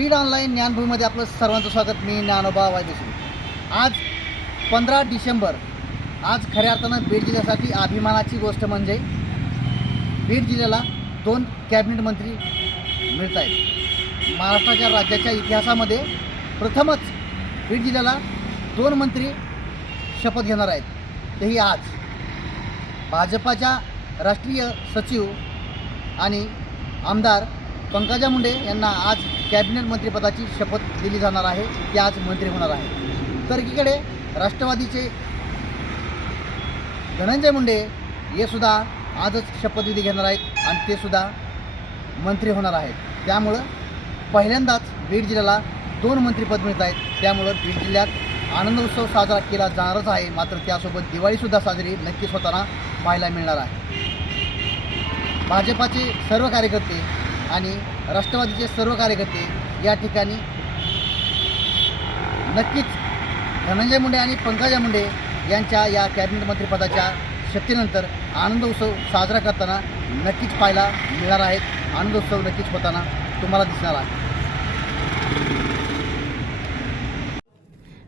Beed online ज्ञानभूमीमध्ये आपलं सर्वांचं स्वागत. मी ज्ञानोबा वायदेशी. आज पंधरा डिसेंबर आज खऱ्या अर्थानं बीड जिल्ह्यासाठी अभिमानाची गोष्ट म्हणजे बीड जिल्ह्याला दोन कॅबिनेट मंत्री मिळत आहेत महाराष्ट्राच्या राज्याच्या इतिहासामध्ये प्रथमच बीड जिल्ह्याला दोन मंत्री शपथ घेणार आहेत. तेही आज. भाजपाच्या राष्ट्रीय सचिव आणि आमदार पंकजा मुंडे यांना आज कॅबिनेट मंत्रिपदाची शपथ दिली जाणार आहे. ते आज मंत्री होणार आहे तर एकीकडे राष्ट्रवादीचे धनंजय मुंडे हे सुद्धा आजच शपथविधी घेणार आहेत आणि ते सुद्धा मंत्री होणार आहेत. त्यामुळं पहिल्यांदाच बीड जिल्ह्याला दोन मंत्रिपद मिळत आहेत. त्यामुळं बीड जिल्ह्यात आनंद उत्सव साजरा केला जाणारच आहे. मात्र त्यासोबत दिवाळीसुद्धा साजरी नक्कीच होताना पाहायला मिळणार आहे. भाजपाचे सर्व कार्यकर्ते आणि राष्ट्रवादीचे सर्व कार्यकर्ते या ठिकाणी नक्कीच धनंजय मुंडे आणि पंकजा मुंडे यांच्या या कॅबिनेट मंत्रिपदाच्या शक्तीनंतर आनंद उत्सव साजरा करताना नक्कीच पाहायला मिळणार आहेत. आनंद उत्सव नक्कीच होताना तुम्हाला दिसणार आहे.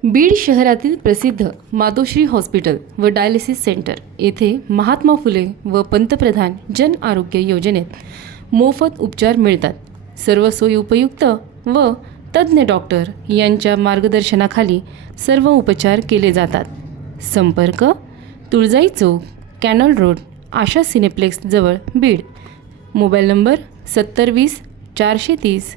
बीड शहरातील प्रसिद्ध मातोश्री हॉस्पिटल व डायलिसिस सेंटर येथे महात्मा फुले व पंतप्रधान जन आरोग्य योजनेत मोफत उपचार मिळतात. सर्व सोयी उपयुक्त व तज्ज्ञ डॉक्टर यांच्या मार्गदर्शनाखाली सर्व उपचार केले जातात. संपर्क तुळजाई चौक कॅनल रोड आशा सिनेप्लेक्सजवळ बीड. मोबाईल नंबर सत्तर वीस चारशे तीस